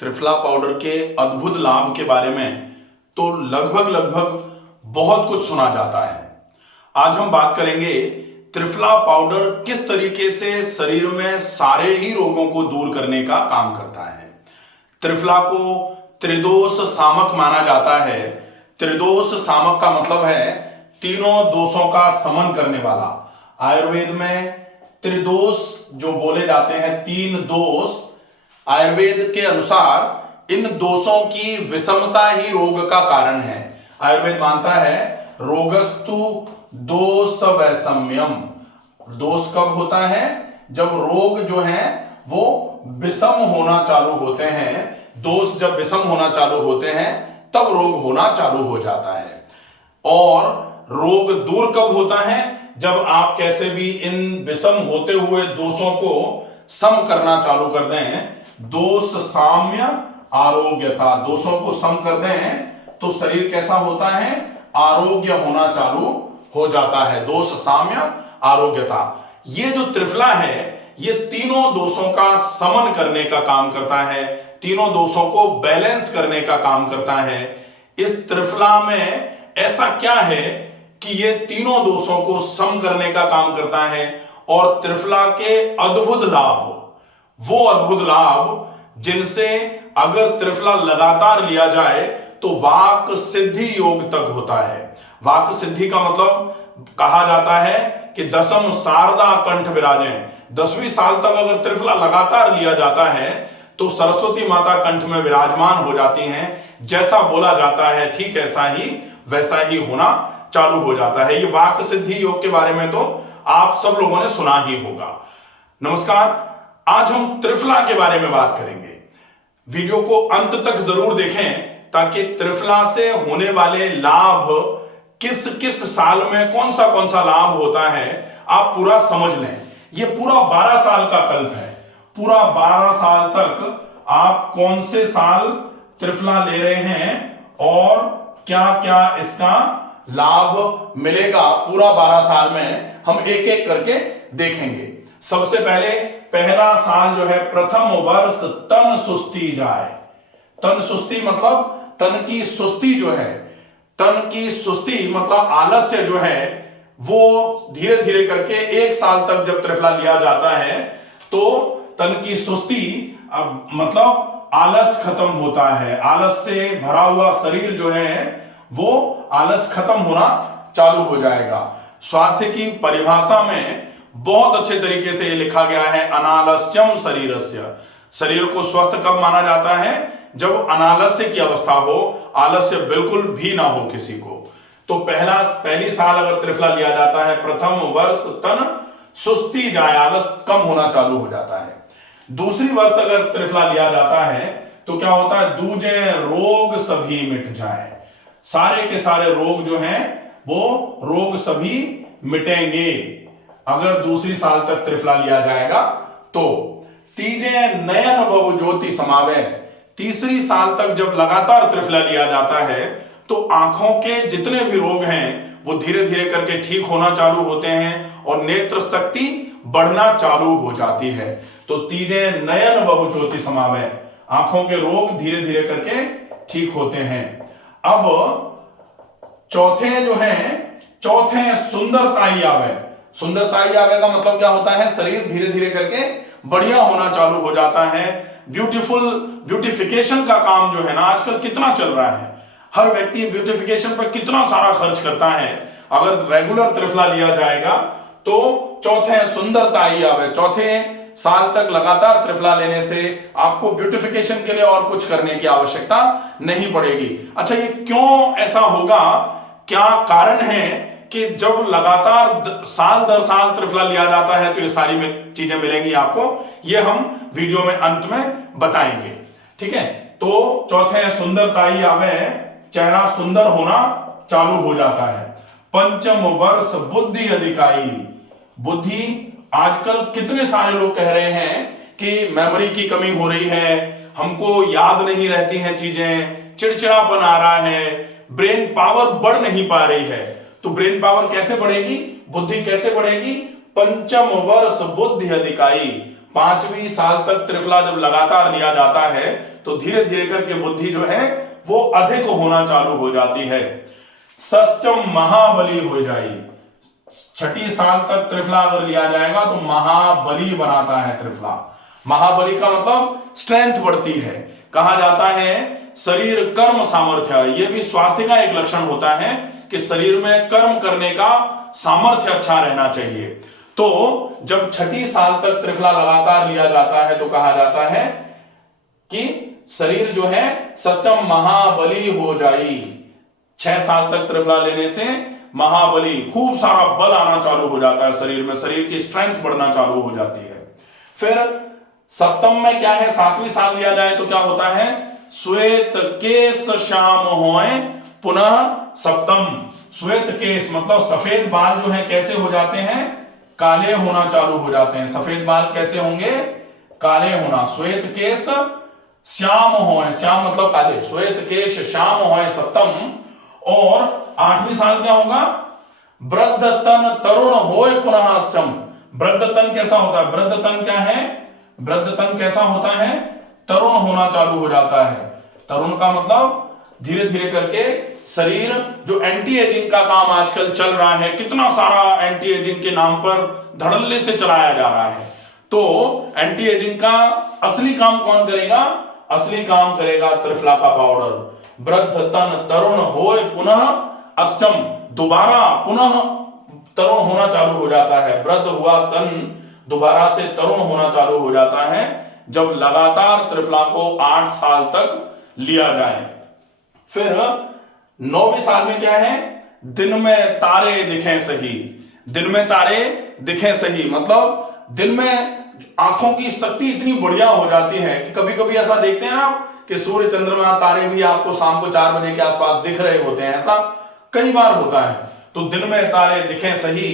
Triphala powder के अद्भुत लाभ के बारे में तो लगभग बहुत कुछ सुना जाता है। आज हम बात करेंगे त्रिफला पाउडर किस तरीके से शरीर में सारे ही रोगों को दूर करने का काम करता है। त्रिफला को त्रिदोष सामक माना जाता है। त्रिदोष सामक का मतलब है तीनों दोषों का समन करने वाला। आयुर्वेद में त्रिदोष जो बोले जाते हैं, तीन दोष, आयुर्वेद के अनुसार इन दोषों की विषमता ही रोग का कारण है। आयुर्वेद मानता है रोगस्तु दोष वैषम्यम। दोष कब होता है? जब रोग जो है वो विषम होना चालू होते हैं। दोष जब विषम होना चालू होते हैं तब रोग होना चालू हो जाता है। और रोग दूर कब होता है? जब आप कैसे भी इन विषम होते हुए दोषों को सम करना चालू कर दें। दोष साम्य आरोग्यता, दोषों को सम कर दें तो शरीर कैसा होता है? आरोग्य होना चालू हो जाता है। दोष साम्य आरोग्यता, ये जो त्रिफला है ये तीनों दोषों का समन करने का काम करता है, तीनों दोषों को बैलेंस करने का काम करता है। इस त्रिफला में ऐसा क्या है कि ये तीनों दोषों को सम करने का काम करता है। और त्रिफला के अद्भुत लाभ, वो अद्भुत लाभ जिनसे अगर त्रिफला लगातार लिया जाए तो वाक सिद्धि योग तक होता है। वाक सिद्धि का मतलब कहा जाता है कि दसम शारदा कंठ विराजें। 10वीं साल तक अगर त्रिफला लगातार लिया जाता है तो सरस्वती माता कंठ में विराजमान हो जाती हैं। जैसा बोला जाता है ठीक ऐसा ही वैसा ही होना चालू हो जाता है। ये वाक सिद्धि योग के बारे में तो आप सब लोगों ने सुना ही होगा। नमस्कार, आज हम त्रिफला के बारे में बात करेंगे। वीडियो को अंत तक जरूर देखें ताकि त्रिफला से होने वाले लाभ, किस किस साल में कौन सा लाभ होता है, आप पूरा समझ लें। ये पूरा 12 साल का कल्प है। पूरा 12 साल तक आप कौन से साल त्रिफला ले रहे हैं और क्या क्या इसका लाभ मिलेगा, पूरा 12 साल में हम एक एक करके देखेंगे। सबसे पहले पहला साल जो है, प्रथम वर्ष तन सुस्ती जाए। तन सुस्ती मतलब तन की सुस्ती जो है, तन की सुस्ती मतलब आलस्य जो है वो धीरे धीरे करके 1 साल तक जब त्रिफला लिया जाता है तो तन की सुस्ती मतलब आलस खत्म होता है। आलस से भरा हुआ शरीर जो है वो आलस खत्म होना चालू हो जाएगा। स्वास्थ्य की परिभाषा में बहुत अच्छे तरीके से ये लिखा गया है, अनालस्यम शरीरस्य। शरीर को स्वस्थ कब माना जाता है? जब अनालस्य की अवस्था हो, आलस्य बिल्कुल भी ना हो किसी को। तो पहली साल अगर त्रिफला लिया जाता है, प्रथम वर्ष तन सुस्ती जाए, आलस कम होना चालू हो जाता है। दूसरी वर्ष अगर त्रिफला लिया जाता है तो क्या होता है? दूजे रोग सभी मिट जाए। सारे के सारे रोग जो हैं वो रोग सभी मिटेंगे अगर दूसरी साल तक त्रिफला लिया जाएगा तो। तीजे नयन बहु ज्योति समावे। तीसरी साल तक जब लगातार त्रिफला लिया जाता है तो आंखों के जितने भी रोग हैं वो धीरे धीरे करके ठीक होना चालू होते हैं और नेत्र शक्ति बढ़ना चालू हो जाती है। तो तीजे नयन बहु ज्योति समावे, आंखों के रोग धीरे धीरे करके ठीक होते हैं। अब चौथे जो हैं, चौथे सुंदरताई आवे। सुंदरताई आवे का मतलब क्या होता है? शरीर धीरे धीरे करके बढ़िया होना चालू हो जाता है। ब्यूटिफिकेशन का काम जो है ना आजकल कितना चल रहा है। हर व्यक्ति ब्यूटिफिकेशन पर कितना सारा खर्च करता है। अगर रेगुलर त्रिफला लिया जाएगा तो चौथे सुंदरताई आवे। चौथे साल तक लगातार त्रिफला लेने से आपको ब्यूटिफिकेशन के लिए और कुछ करने की आवश्यकता नहीं पड़ेगी। अच्छा, ये क्यों ऐसा होगा? क्या कारण है कि जब लगातार साल दर साल त्रिफला लिया जाता है तो ये सारी चीजें मिलेंगी आपको? ये हम वीडियो में अंत में बताएंगे, ठीक है। तो चौथे सुंदरताई आवे, चेहरा सुंदर होना चालू हो जाता है। पंचम वर्ष बुद्धि अधिकाई। बुद्धि, आजकल कितने सारे लोग कह रहे हैं कि मेमोरी की कमी हो रही है, हमको याद नहीं रहती हैं चीजें, चिड़चिड़ापन आ रहा है, ब्रेन पावर बढ़ नहीं पा रही है। तो ब्रेन पावर कैसे बढ़ेगी? बुद्धि कैसे बढ़ेगी? पंचम वर्ष बुद्धि अधिकाई। 5वीं साल तक त्रिफला जब लगातार लिया जाता है तो धीरे धीरे करके बुद्धि जो है वो अधिक होना चालू हो जाती है। षष्टम महाबली हो जाएगी। 6ठी साल तक त्रिफला अगर लिया जाएगा तो महाबली बनाता है त्रिफला। महाबली का मतलब स्ट्रेंथ बढ़ती है। कहा जाता है शरीर कर्म सामर्थ्य, यह भी स्वास्थ्य का एक लक्षण होता है कि शरीर में कर्म करने का सामर्थ्य अच्छा रहना चाहिए। तो जब 6ठी साल तक त्रिफला लगातार लिया जाता है तो कहा जाता है कि शरीर जो है षष्टम महाबली हो जाई। 6 साल तक त्रिफला लेने से महाबली, खूब सारा बल आना चालू हो जाता है शरीर में, शरीर की स्ट्रेंथ बढ़ना चालू हो जाती है। फिर सप्तम में क्या है, 7वीं साल लिया जाए तो क्या होता है, श्वेत केश श्याम होए पुनः सप्तम। श्वेत केश मतलब सफेद बाल जो है कैसे हो जाते हैं, काले होना चालू हो जाते हैं। सफेद बाल कैसे होंगे, काले होना। श्वेत केश श्याम होए, श्याम मतलब काले, श्वेत केश श्याम होए सप्तम। और 8वीं साल क्या होगा, वृद्ध तन तरुण होए पुनः अष्टम। वृद्ध तन कैसा होता है, वृद्ध तन क्या है, वृद्ध तन कैसा होता है, तरुण होना चालू हो जाता है। तरुण का मतलब धीरे धीरे करके शरीर, जो एंटी एजिंग का काम आजकल चल रहा है, कितना सारा एंटी एजिंग के नाम पर धड़ल्ले से चलाया जा रहा है, तो एंटी एजिंग का असली काम कौन करेगा, असली काम करेगा त्रिफला का पाउडर। वृद्ध तन तरुण होए पुनः अष्टम, दोबारा पुनः तरुण होना चालू हो जाता है। वृद्ध हुआ तन दोबारा से तरुण होना चालू हो जाता है जब लगातार त्रिफला को 8 साल तक लिया जाए। फिर 9वीं साल में क्या है, दिन में तारे दिखें सही। दिन में तारे दिखें सही मतलब दिन में आंखों की शक्ति इतनी बढ़िया हो जाती है कि कभी कभी ऐसा देखते हैं आप कि सूर्य चंद्रमा तारे भी आपको शाम को 4 बजे के आसपास दिख रहे होते हैं, ऐसा कई बार होता है। तो दिन में तारे दिखें सही,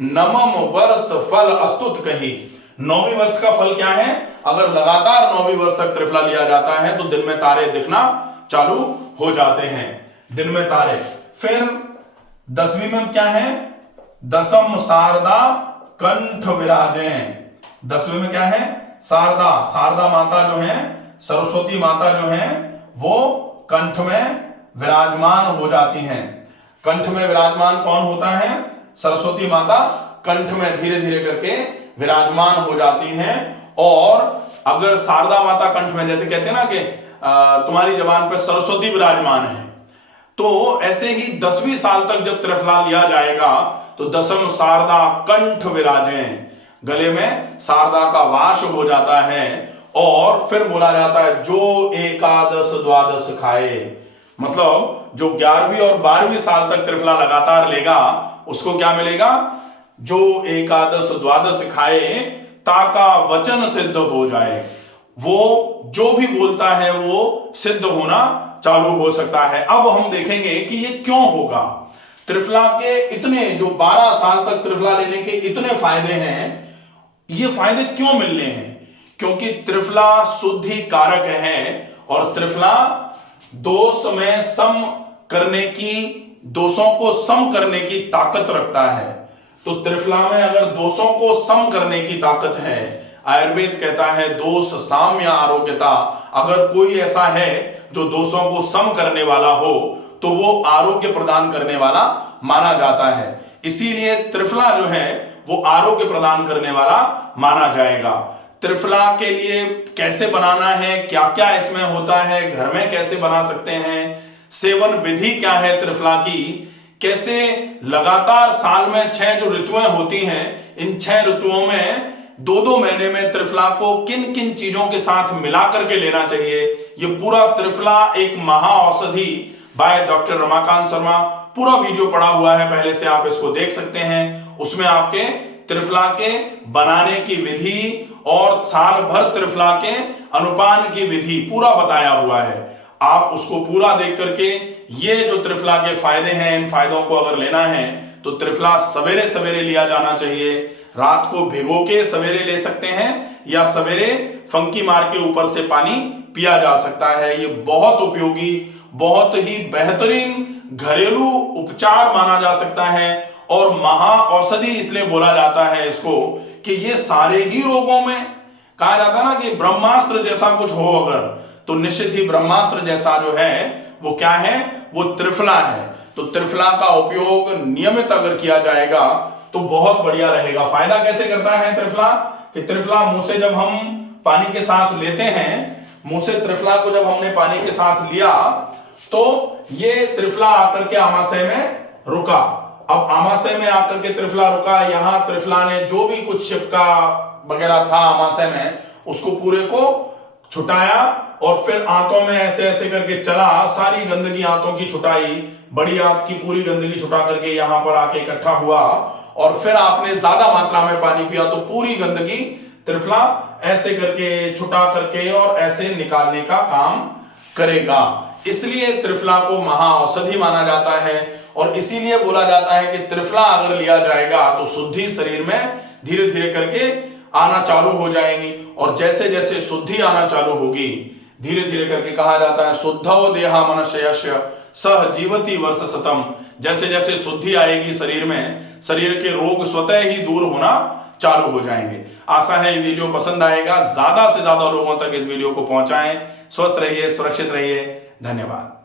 नवम वर्ष फल अस्तुत कही। 9वीं वर्ष का फल क्या है, अगर लगातार 9वीं वर्ष तक त्रिफला लिया जाता है तो दिन में तारे दिखना चालू हो जाते हैं, दिन में तारे। फिर 10वीं में क्या है, दशम शारदा कंठ विराजे। 10वीं में क्या है, शारदा, शारदा माता जो है, सरस्वती माता जो है वो कंठ में विराजमान हो जाती हैं। कंठ में विराजमान कौन होता है, सरस्वती माता कंठ में धीरे धीरे करके विराजमान हो जाती हैं। और अगर शारदा माता कंठ में, जैसे कहते हैं ना कि तुम्हारी जबान पर सरस्वती विराजमान है, तो ऐसे ही 10वीं साल तक जब त्रिफला लिया जाएगा तो दशम शारदा कंठ विराजे, गले में शारदा का वास हो जाता है। और फिर बोला जाता है जो एकादश द्वादश खाए, मतलब जो 11वीं और 12वीं साल तक त्रिफला लगातार लेगा उसको क्या मिलेगा, जो एकादश द्वादश खाए ताका वचन सिद्ध हो जाए। वो जो भी बोलता है वो सिद्ध होना चालू हो सकता है। अब हम देखेंगे कि ये क्यों होगा। त्रिफला के इतने, जो 12 साल तक त्रिफला लेने के इतने फायदे हैं, ये फायदे क्यों मिलने हैं, क्योंकि त्रिफला शुद्धि कारक है और त्रिफला दोष में सम करने की, दोषों को सम करने की ताकत रखता है। तो त्रिफला में अगर दोषों को सम करने की ताकत है, आयुर्वेद कहता है दोष साम्य आरोग्यता, अगर कोई ऐसा है जो दोषों को सम करने वाला हो तो वो आरोग्य प्रदान करने वाला माना जाता है। इसीलिए त्रिफला जो है वो आरोग्य प्रदान करने वाला माना जाएगा। त्रिफला के लिए कैसे बनाना है, क्या क्या इसमें होता है, घर में कैसे बना सकते हैं, सेवन विधि क्या है त्रिफला की, कैसे लगातार साल में 6 जो ऋतुएं होती हैं, इन 6 ऋतुओं में 2-2 महीने में त्रिफला को किन किन चीजों के साथ मिला करके लेना चाहिए, ये पूरा त्रिफला एक महा औषधि बाय डॉक्टर रमाकांत शर्मा, पूरा वीडियो पड़ा हुआ है, पहले से आप इसको देख सकते हैं। उसमें आपके त्रिफला के बनाने की विधि और साल भर त्रिफला के अनुपान की विधि पूरा बताया हुआ है। आप उसको पूरा देख करके ये जो त्रिफला के फायदे हैं, इन फायदों को अगर लेना है तो त्रिफला सवेरे सवेरे लिया जाना चाहिए। रात को भिगो के सवेरे ले सकते हैं या सवेरे फंकी मार के ऊपर से पानी पिया जा सकता है। ये बहुत उपयोगी, बहुत ही बेहतरीन घरेलू उपचार माना जा सकता है और महा औषधि इसलिए बोला जाता है इसको कि ये सारे ही रोगों में कहा जाता है ना कि ब्रह्मास्त्र जैसा कुछ हो अगर, तो निश्चित ही ब्रह्मास्त्र जैसा जो है वो क्या है, वो त्रिफला है। तो त्रिफला का उपयोग नियमित अगर किया जाएगा तो बहुत बढ़िया रहेगा। फायदा कैसे करता है त्रिफला, कि त्रिफला मुंह से जब हम पानी के साथ लेते हैं, मुंह से त्रिफला को जब हमने पानी के साथ लिया तो ये त्रिफला आकर के आमाशय में रुका। अब आमाशय में आकर के त्रिफला रुका, यहां त्रिफला ने जो भी कुछ चिपका वगैरह था आमाशय में उसको पूरे को छुटाया और फिर आंतों में ऐसे ऐसे करके चला, सारी गंदगी आंतों की छुटाई, बड़ी आंत की पूरी गंदगी छुटा करके यहां पर आके इकट्ठा हुआ और फिर आपने ज्यादा मात्रा में पानी पिया तो पूरी गंदगी त्रिफला ऐसे करके छुटा करके और ऐसे निकालने का काम करेगा। इसलिए त्रिफला को महाऔषधि माना जाता है और इसीलिए बोला जाता है कि त्रिफला अगर लिया जाएगा तो शुद्धि शरीर में धीरे धीरे करके आना चालू हो जाएंगी और जैसे जैसे शुद्धि आना चालू होगी धीरे धीरे करके कहा जाता है शुद्धो देहा मनुष्यस्य सह जीवति वर्ष शतम। जैसे जैसे शुद्धि आएगी शरीर में, शरीर के रोग स्वतः ही दूर होना चालू हो जाएंगे। आशा है ये वीडियो पसंद आएगा, ज्यादा से ज्यादा लोगों तक इस वीडियो को पहुंचाएं। स्वस्थ रहिए, सुरक्षित रहिए, धन्यवाद।